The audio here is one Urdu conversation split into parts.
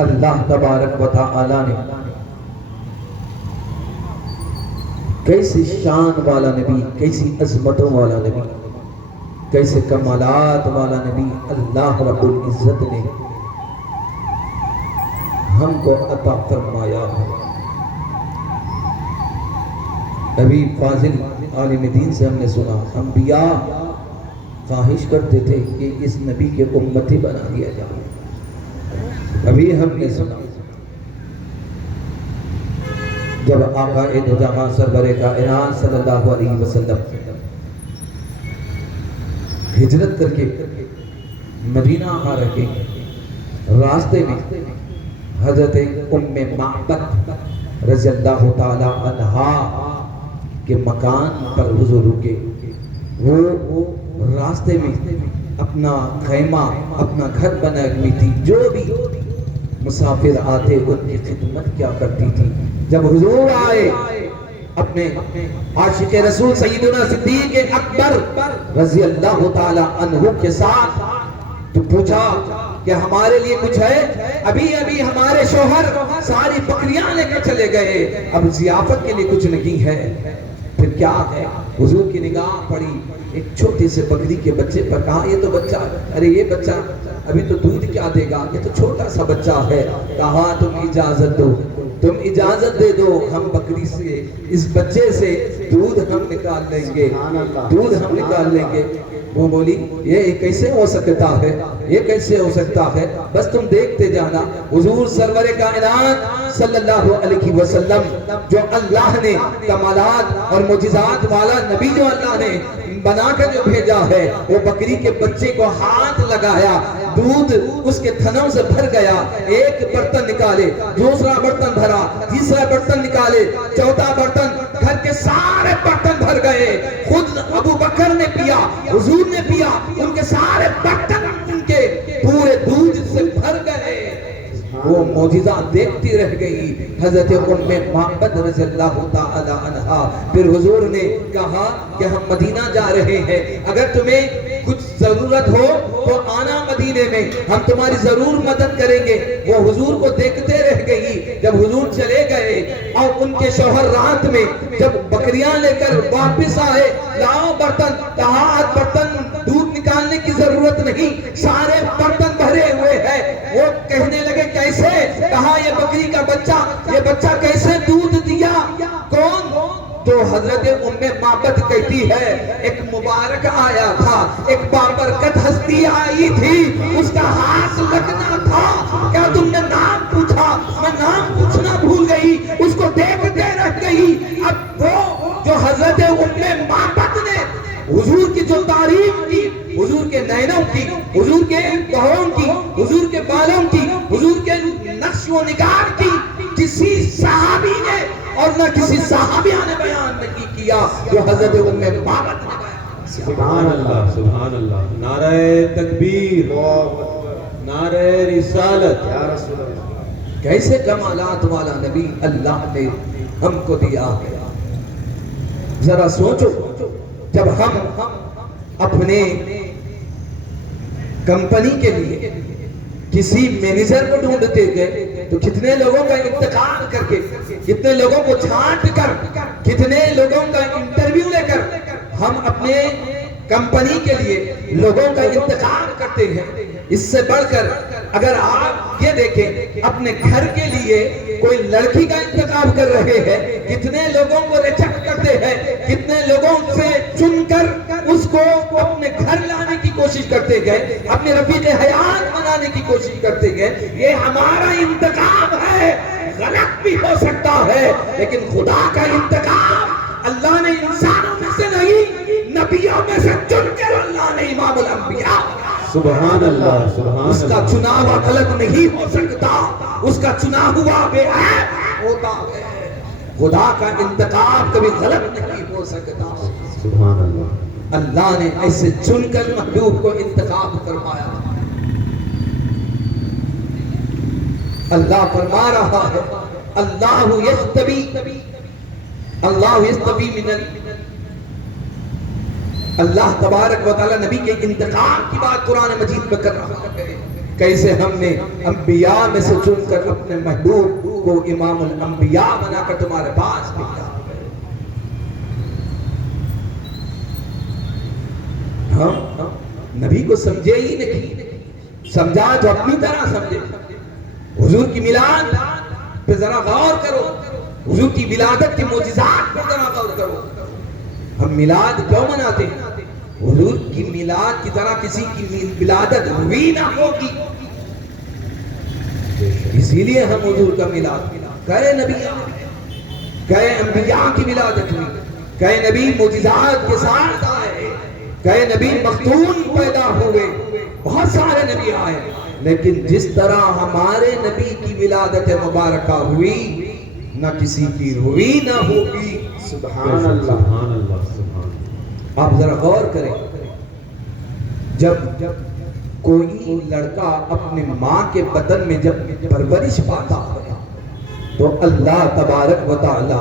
اللہ تبارک و تعالی نے کیسی شان والا نبی، کیسی عظمتوں والا نبی، کیسے کمالات والا نبی اللہ رب العزت نے ہم کو عطا فرمایا ہے۔ ابھی فاضل عالم دین سے ہم نے سنا انبیاء خواہش کرتے تھے کہ اس نبی کے امتی بنا دیا جائے۔ ابھی ہم نے سنا جب آقا دو جہاں سرور کائنات صلی اللہ علیہ وسلم ہجرت کر کے مدینہ آ رہے، راستے میں حضرت ام معبد رضی اللہ تعالی عنہا کے مکان پر حضور رکے۔ وہ راستے میں اپنا خیمہ، اپنا گھر بنا ہوئی تھی، جو بھی مسافر آتے ان کی خدمت کیا کرتی تھی۔ جب حضور آئے اپنے عاشق رسول سیدنا صدیق اکبر رضی اللہ تعالی عنہ کے ساتھ، تو پوچھا کہ ہمارے لیے کچھ ہے؟ ابھی ہمارے شوہر ساری بکریاں لے کر چلے گئے، اب ضیافت کے لیے کچھ نہیں ہے، پھر کیا ہے؟ حضور کی نگاہ پڑی ایک چھوٹے سے بکری کے بچے پر، کہا یہ تو بچہ، ارے یہ بچہ ابھی تو دودھ کیا دے گا، یہ تو چھوٹا سا بچہ ہے۔ کہا تم اجازت دو، تم اجازت دے دو، ہم بکری سے، اس بچے سے دودھ ہم نکال لیں گے، دودھ ہم نکال لیں گے۔ وہ بولی یہ کیسے ہو سکتا ہے، یہ کیسے ہو سکتا ہے، بس تم دیکھتے جانا۔ حضور سرور کائنات صلی اللہ علیہ وسلم جو اللہ نے کمالات اور معجزات والا نبی جو اللہ نے بنا کر جو بھیجا ہے، وہ بکری کے بچے کو ہاتھ لگایا، دودھ اس کے تھنوں سے بھر گیا، ایک برتن نکالے، دوسرا برتن بھرا، تیسرا برتن نکالے، چوتھا برتن، گھر کے سارے برتن بھر گئے۔ خود ابو بکر نے پیا، حضور نے پیا، ان کے سارے برتن ان کے پورے دودھ سے بھر گئے۔ وہ معجزہ دیکھتی رہ گئی حضرت ام معبد رضی اللہ تعالی عنہا۔ پھر حضور نے کہا کہ ہم مدینہ جا رہے ہیں، اگر تمہیں کچھ ضرورت ہو تو آنا مدینے میں، ہم تمہاری ضرور مدد کریں گے۔ وہ حضور کو دیکھتے رہ گئی۔ جب حضور چلے گئے اور ان کے شوہر رات میں جب بکریاں لے کر واپس آئے، لاؤ برتن، کہا آج برتن دودھ نکالنے کی ضرورت نہیں، سارے برتن بھرے ہوئے ہیں۔ وہ کہنے لگے کیسے؟ کہا یہ بکری کا بچہ، یہ بچہ کیسے دودھ دیا؟ کون؟ تو حضرت ام معبد کہتی ہے ایک مبارک آیا تھا، ایک بابرکت ہستی آئی تھی، اس کا ہاتھ لگنا تھا۔ کیا تم نے نام پوچھا؟ میں نام پوچھنا بھول گئی، اس کو دیکھتے رہ گئی۔ اب وہ جو حضرت ام معبد نے حضور کی جو تعریف کی، حضور کے نینوں کی، حضور کے گہروں کی، حضور کے بالوں کی، حضور کے نقش و نگار کی، کسی صحابی نے اور نہ کسی صحابیہ نے بیان نہیں کیا جو حضرت ام معبد نے بیان۔ سبحان اللہ، سبحان اللہ، نعرہ تکبیر، نعرہ رسالت، یا رسول اللہ۔ کیسے کمالات والا نبی اللہ نے ہم کو دیا ہے۔ ذرا سوچو، جب ہم اپنے کمپنی کے لیے کسی مینیجر کو ڈھونڈتے گئے تو کتنے لوگوں کا انتخاب کر کے، کتنے لوگوں کو چھانٹ کر، کتنے لوگوں کا انٹرویو لے کر ہم اپنے کمپنی کے لیے لوگوں کا انتخاب کرتے ہیں۔ اس سے بڑھ کر اگر آپ یہ دیکھیں اپنے گھر کے لیے کوئی لڑکی کا انتخاب کر رہے ہیں، کتنے لوگوں کو ریجیکٹ کرتے ہیں، کتنے لوگوں سے چن کر اس کو اپنے گھر لانے کی کوشش کرتے گئے، اپنے رفیق حیات بنانے کی کوشش کرتے گئے۔ یہ ہمارا انتخاب ہے، غلط بھی ہو سکتا ہے، لیکن خدا کا انتخاب اللہ نے انسانوں میں سے نہیں، نبیوں میں سے چن کر اللہ نے امام الانبیاء، سبحان اللہ، سبحان اس کا اللہ۔ چنا ہوا غلط نہیں ہو سکتا، اس کا چنا ہوا بے عیب ہوتا ہے۔ خدا کا انتخاب کبھی غلط نہیں ہو سکتا۔ سبحان اللہ۔ اللہ نے ایسے چن کر محبوب کو انتخاب فرمایا۔ اللہ فرما رہا ہے اللہ یستبی، اللہ یستبی من اللہ تبارک و تعالی نبی کے انتخاب کی بات قرآن مجید میں کر رہا ہے۔ کیسے ہم نے انبیاء میں سے چن کر اپنے محبوب کو امام الانبیاء بنا کر تمہارے پاس بھیجا. ہم نبی کو سمجھے ہی نہیں، سمجھا تو اپنی طرح سمجھے. حضور کی میلاد پہ ذرا غور کرو، حضور کی ولادت کے معجزات پہ ذرا غور کرو. ہم میلاد کیوں مناتے ہیں؟ حضور کی میلاد کی طرح کسی کی ولادت ہوئی نہ ہوگی، اسی لیے ہم حضور کا میلاد. کئے نبی کئے انبیاء کی ولادت ہوئی، کئے نبی معجزات کے ساتھ آئے، کئے نبی مختون پیدا ہوئے، بہت سارے نبی آئے، لیکن جس طرح ہمارے نبی کی ولادت مبارکہ ہوئی نہ کسی کی ہوئی نہ ہوگی. سبحان اللہ سبحان اللہ سبحان اللہ. آپ ذرا غور کریں، جب کوئی لڑکا اپنے ماں کے بدن میں جب پرورش پاتا ہے تو اللہ تبارک و تعالی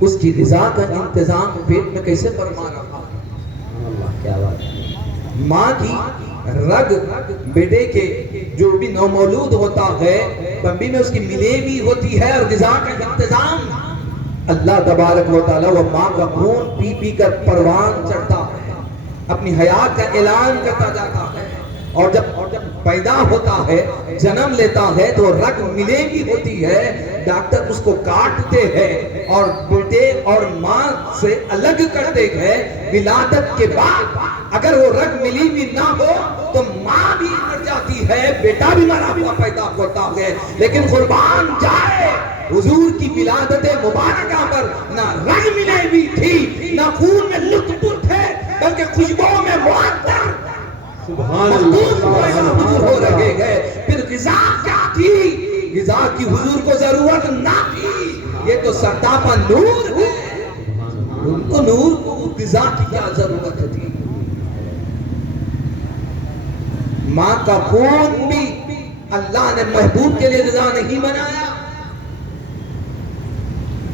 اس کی غذا کا انتظام پیٹ میں کیسے فرما رہا ہے؟ کیا بات ہے. ماں کی رگ بیٹے کے جو بھی نومولود ہوتا ہے بمبی میں اس کی ملے بھی ہوتی ہے، اور غذا کا انتظام اللہ تبارک و تعالی وہ ماں کا خون پی پی کر پروان چڑھتا ہے، اپنی حیات کا اعلان کرتا جاتا ہے. اور جب پیدا ہوتا ہے، جنم لیتا ہے تو رگ ملے بھی ہوتی ہے، ڈاکٹر اس کو کاٹتے ہیں اور بیٹے اور ماں سے الگ کرتے ہیں. ولادت کے بعد اگر وہ رگ ملی بھی نہ ہو تو ماں بھی مر جاتی ہے، بیٹا بھی مرا ہوا پیدا ہوتا ہے. لیکن قربان جائے حضور کی ولادت مبارکہ پر نہ رگ ملے بھی تھی، نہ خون میں لطف تھے، بلکہ خوشبو میں معطر سبحان حضور ہو رہے ہیں. پھر غذا کیا تھی؟ غذا کی حضور کو ضرورت نہ تھی، یہ تو سرتاپا نور ہے، ان کو نور کو غذا کی کیا ضرورت تھی؟ ماں کا خون بھی اللہ نے محبوب کے لیے غذا نہیں بنایا،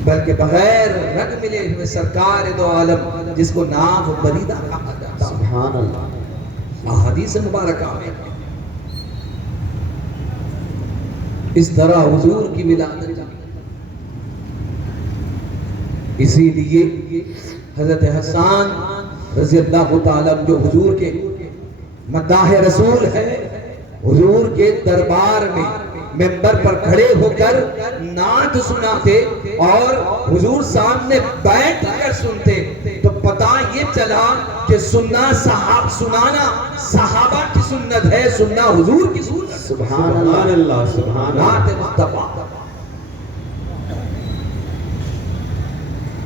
بلکہ بغیر رگ ملے ہوئے سرکار دو عالم جس کو نام بریدہ کہا جاتا. سبحان اللہ. احادیث مبارکہ میں اس طرح حضور کی ولادت. اسی لیے حضرت حسان رضی اللہ تعالیٰ جو حضور کے مداح رسول ہے، حضور کے دربار میں ممبر پر کھڑے ہو کر نعت سناتے اور حضور سامنے بیٹھ کر سنتے تو پتہ یہ چلا کہ سننا صحابہ کی سنت ہے، سننا حضور کی سنت. سبحان اللہ سبحان نعت اللہ. مصطفیٰ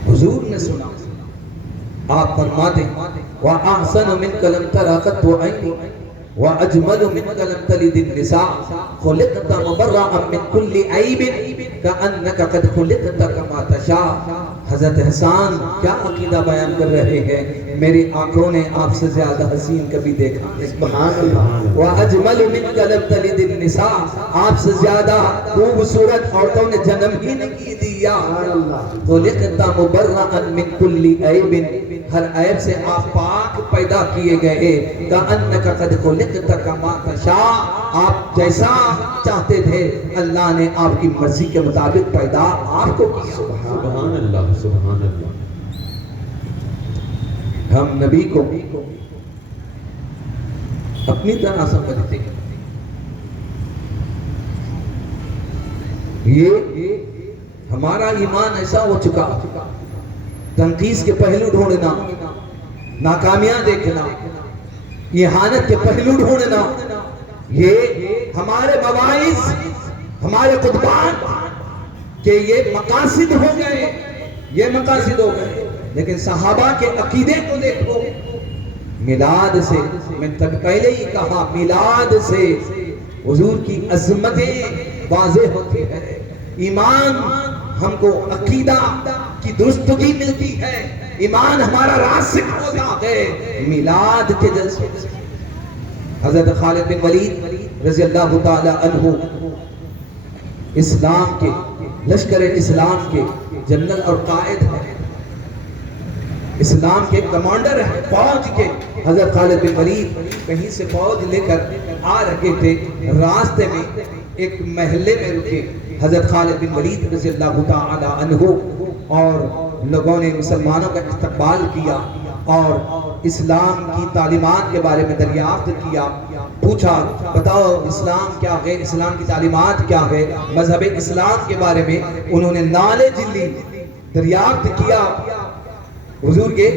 حضور نے سنا. آپ فرماتے وَأَحْسَنُ مِنْكَ لَمْ تَرَ قَطُّ عَيْنِي وَأَجْمَلُ مِنْكَ لَمْ تَلِدِ النِّسَاءُ خُلِقْتَ مُبَرَّأً مِنْ كُلِّ عَيْبٍ كَأَنَّكَ قَدْ خُلِقْتَ كَمَا تَشَاءُ. حضرت حسان کیا عقیدہ بیان کر رہے ہیں؟ میری آنکھوں نے آپ سے زیادہ حسین کبھی دیکھا نہیں. سبحان اللہ. وَأَجْمَلُ مِنْكَ لَمْ تَلِدِ النِّسَاءُ. آپ سے زیادہ خوبصورت عورتوں نے جنم ہی نہیں دیا. خُلِقْتَ مُبَرَّأً مِنْ كُلِّ عَيْبٍ. ہر عیب سے آپ پاک پیدا کیے گئے. کَأَنَّكَ قَدْ خُلِقْتَ كَمَا تَشَاءُ. آپ جیسا چاہتے تھے اللہ نے آپ کی مرضی کے مطابق پیدا آپ کو کیا. سبحان اللہ سبحان اللہ. ہم نبی کو اپنی طرح سمجھتے ہیں. یہ ہمارا ایمان ایسا ہو چکا، تنقیص کے پہلو ڈھونڈنا، ناکامیاں دیکھنا، اہانت کے پہلو ڈھونڈنا، یہ ہمارے مواعظ، ہمارے خطبات کہ یہ مقاصد ہو گئے، یہ مقاصد ہو گئے. لیکن صحابہ کے عقیدے کو دیکھو. میلاد سے، میں تک پہلے ہی کہا، میلاد سے حضور کی عظمتیں واضح ہوتی ہے. ایمان ہم کو عقیدہ کی درستگی ملتی ہے، ایمان ہمارا راسخ ہوتا ہے میلاد کے جلسے سے. حضرت خالد بن ولید رضی اللہ تعالی عنہ اسلام کے لشکر اسلام کے جنرل اور قائد ہیں، اسلام کے کمانڈر ہیں فوج کے. حضرت خالد بن ولید کہیں سے فوج لے کر آ رکھے تھے، راستے میں ایک محلے میں رکے حضرت خالد بن ولید رضی اللہ تعالی عنہ، اور لوگوں نے مسلمانوں کا استقبال کیا اور اسلام کی تعلیمات کے بارے میں دریافت کیا، پوچھا بتاؤ اسلام کیا ہے، اسلام کی تعلیمات کیا ہے، مذہب اسلام کے بارے میں انہوں نے نالج لی، دریافت کیا حضور کے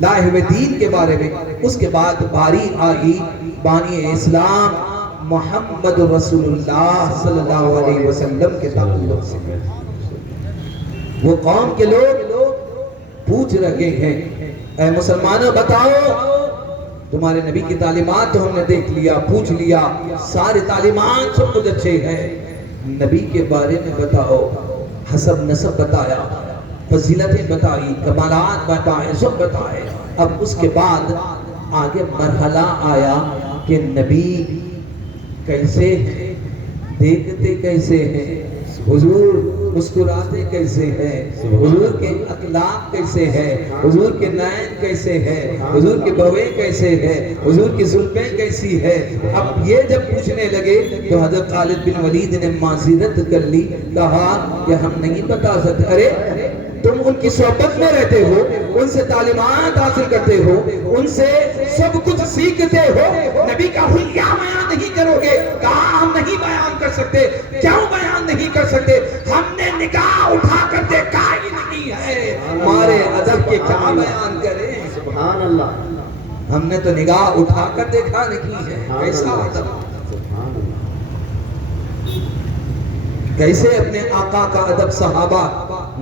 لائے ہوئے دین کے بارے میں۔ اس کے بعد باری آئی بانی اسلام محمد رسول اللہ صلی اللہ علیہ وسلم کے تعلق سے۔ وہ قوم کے لوگ پوچھ رہے ہیں اے مسلمانوں بتاؤ تمہارے نبی کی تعلیمات تو ہم نے دیکھ لیا، پوچھ لیا، سارے تعلیمات سب کچھ اچھے ہیں، نبی کے بارے میں بتاؤ، حسب نسب بتایا، فضیلتیں بتائی، کمالات بتائے، سب بتائے۔ اب اس کے بعد آگے مرحلہ آیا کہ نبی کیسے ہیں، دیکھتے کیسے ہیں، حضور مسکراتے کیسے ہیں، حضور کے اخلاق کیسے ہیں، حضور کے نین کیسے ہیں، حضور کے بویں کیسے ہیں، حضور کی زلفیں کیسی ہے۔ اب یہ جب پوچھنے لگے تو حضرت خالد بن ولید نے معذرت کر لی، کہا کہ ہم نہیں بتا سکتے۔ ارے تم ان کی صحبت میں رہتے ہو، ان سے تعلیمات حاصل کرتے ہو، ان سے سب کچھ سیکھتے ہو، نبی کا حلیہ بیان نہیں کرو گے؟ کہا ہم نہیں بیان کر سکتے۔ کیوں بیان نہیں کر سکتے؟ ہم نے نگاہ اٹھا کر دیکھا ہی نہیں ہے، ہمارے ادب کے کیا بیان کریں؟ سبحان اللہ، ہم نے تو نگاہ اٹھا کر دیکھا نہیں ہے، کیسا ادب، کیسے اپنے آقا کا ادب صحابہ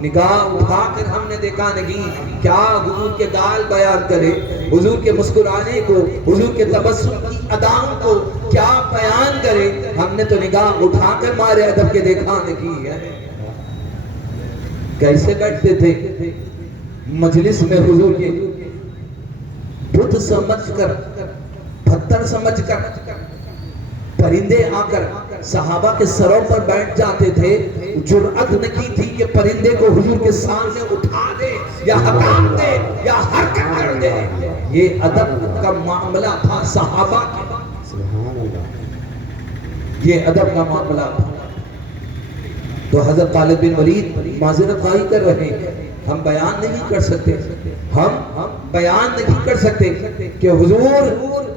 نگاہ اٹھا کر ہم نے دیکھا نہیں۔ کیا حضور کے گال بیان کرے، حضور کے مسکرانے کو، حضور کے تبسم کی اداؤں کو کیا بیان کرے؟ ہم نے تو نگاہ اٹھا کر مارے ادب کے دیکھا نہیں ہے۔ کیسے بیٹھتے تھے مجلس میں حضور کے، بت سمجھ کر، پتھر سمجھ کر، پرندے آ کر صحابہ کے سروں پر بیٹھ جاتے تھے، جرأت نہیں تھی کہ پرندے کو حضور کے سامنے اٹھا دے یا حکام دے یا حرکت کر دے۔ یہ ادب کا معاملہ تھا صحابہ کا، یہ ادب کا معاملہ تھا۔ تو حضرت خالد بن ولید معذرت خواہی کر رہے ہیں، ہم بیان نہیں کر سکتے، ہم بیان نہیں کر سکتے کہ حضور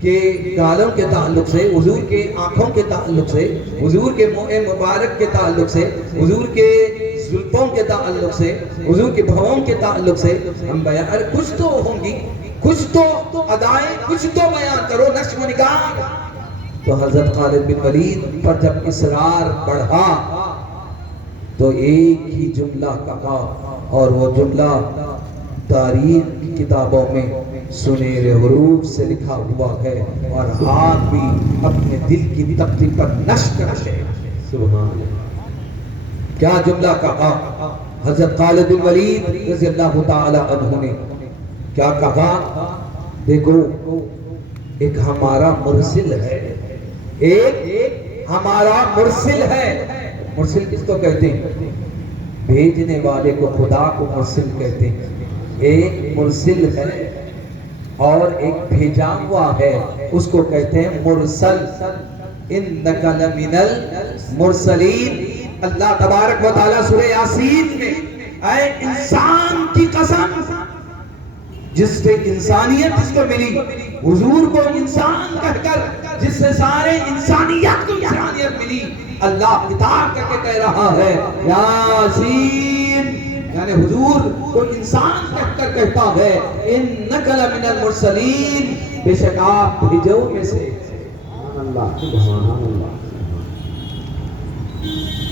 کے گالوں کے تعلق سے، حضور کے آنکھوں کے تعلق سے، حضور کے منہ مبارک کے تعلق سے، حضور کے زلفوں کے تعلق سے، حضور کے بھووں کے تعلق سے ہم بیان، کچھ تو ہوں گی، کچھ تو ادائیں، کچھ تو بیان کرو، نقش و نگار۔ تو حضرت خالد بن ولید پر جب اصرار بڑھا تو ایک ہی جملہ کہا، اور وہ جملہ تاریخ کی کتابوں میں سنہرے حروف سے لکھا ہوا ہے، اور آپ بھی اپنے دل کی تختی پر نقش کرتے ہیں۔ سبحان اللہ، کیا جملہ کہا حضرت خالد بن ولید رضی اللہ تعالی عنہ نے؟ کیا کہا؟ دیکھو ایک ہمارا مرسل ہے، ایک ہمارا مرسل ہے۔ مرسل کس کو کہتے ہیں؟ بھیجنے والے کو خدا کو مرسل کہتے ہیں۔ ایک مرسل ہے اور ایک بھیجا ہوا ہے، اس کو کہتے ہیں مرسل۔ انک لمن المرسلین، اللہ تبارک و تعالیٰ سورہ یاسین میں، اے انسان کی قسم جس سے انسانیت جس کو ملی، حضور کو انسان کہہ کر جس سے سارے انسانیت کو انسانیت ملی، اللہ خطاب کر کے کہہ رہا ہے یاسین، یعنی حضور کو انسان کہہ کر کہتا ہے انک لمن المرسلین، بے شک آپ بھیجو میں سے۔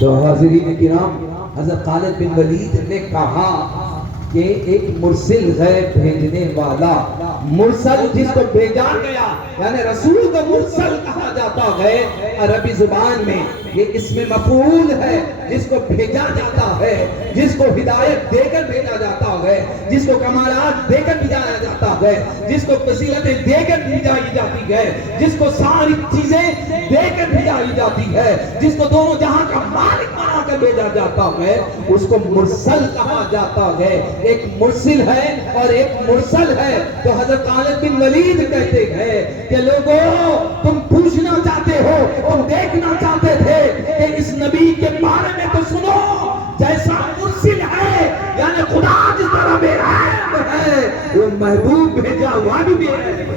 تو حاضرین کرام، حضرت خالد بن ولید نے کہا کہ ایک مرسل ہے، بھیجنے والا، مرسل جس کو بھیجا گیا، یعنی رسول کو مرسل کہا جاتا ہے عربی زبان میں۔ یہ اسم مفعول ہے، جس کو بھیجا جاتا ہے، جس کو ہدایت دے کر بھیجا جاتا ہے، جس کو کمالات دے کر بھیجایا جاتا ہے، جس کو فضیلتیں دے کر بھیجائی جاتی ہے، جس کو ساری چیزیں دے کر بھیجائی جاتی ہے، جس کو دونوں جہاں کا مالک بنا کر بھیجا جاتا ہے اس کو مرسل کہا جاتا ہے. ایک مرسل ہے اور ایک مرسل ہے. تو حضرت خالد بن ولید کہتے ہیں کہ لوگوں تم پوچھنا چاہتے ہو، تم دیکھنا چاہتے تھے کہ اس نبی کے بارے میں تو سنو، جیسا مرسل ہے یعنی خدا جس طرح بے رحم ہے وہ محبوب بھیجا ہوا بھی ہے.